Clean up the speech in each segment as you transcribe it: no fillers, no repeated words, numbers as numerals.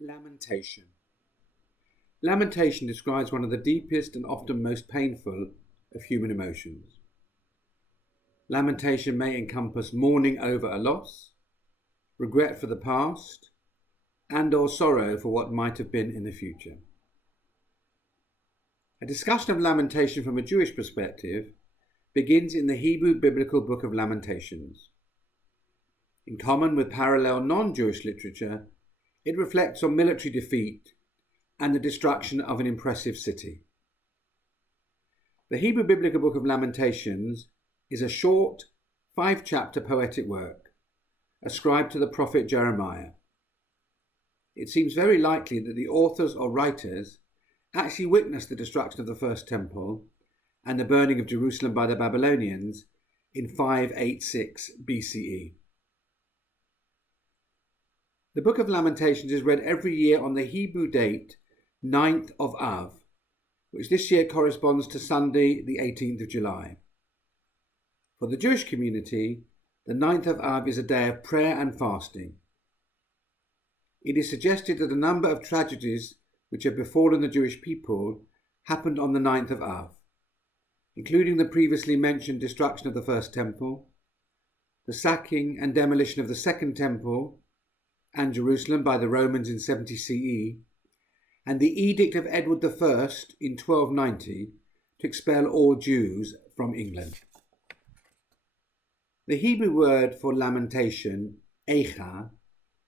Lamentation. Lamentation describes one of the deepest and often most painful of human emotions. Lamentation may encompass mourning over a loss, regret for the past, and/or sorrow for what might have been in the future. A discussion of lamentation from a Jewish perspective begins in the Hebrew biblical book of Lamentations. In common with parallel non-Jewish literature, it reflects on military defeat and the destruction of an impressive city. The Hebrew biblical book of Lamentations is a short, 5-chapter poetic work ascribed to the prophet Jeremiah. It seems very likely that the authors or writers actually witnessed the destruction of the first temple and the burning of Jerusalem by the Babylonians in 586 BCE. The Book of Lamentations is read every year on the Hebrew date 9th of Av, which this year corresponds to Sunday, the 18th of July. For the Jewish community, the 9th of Av is a day of prayer and fasting. It is suggested that a number of tragedies which have befallen the Jewish people happened on the 9th of Av, including the previously mentioned destruction of the first temple, the sacking and demolition of the second temple and Jerusalem by the Romans in 70 CE, and the edict of Edward I in 1290 to expel all Jews from England. The Hebrew word for lamentation, eicha,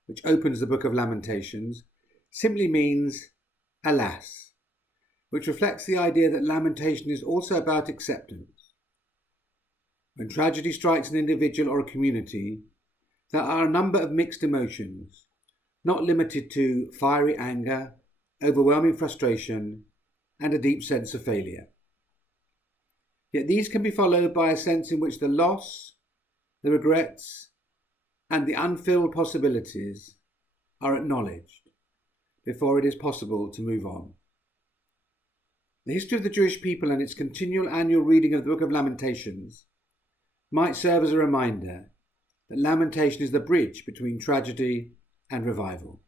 which opens the Book of Lamentations, simply means alas, which reflects the idea that lamentation is also about acceptance. When tragedy strikes an individual or a community, there are a number of mixed emotions, not limited to fiery anger, overwhelming frustration, and a deep sense of failure. Yet these can be followed by a sense in which the loss, the regrets, and the unfilled possibilities are acknowledged before it is possible to move on. The history of the Jewish people and its continual annual reading of the Book of Lamentations might serve as a reminder that lamentation is the bridge between tragedy and revival.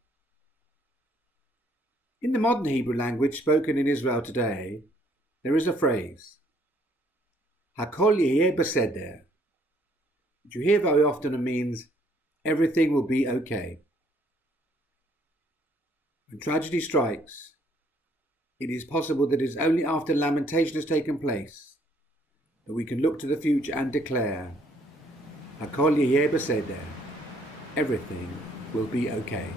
In the modern Hebrew language spoken in Israel today, there is a phrase, Hakol yeheh beseder, which you hear very often and means everything will be okay. When tragedy strikes, it is possible that it is only after lamentation has taken place that we can look to the future and declare, Hakol yeheh beseder, everything will be okay.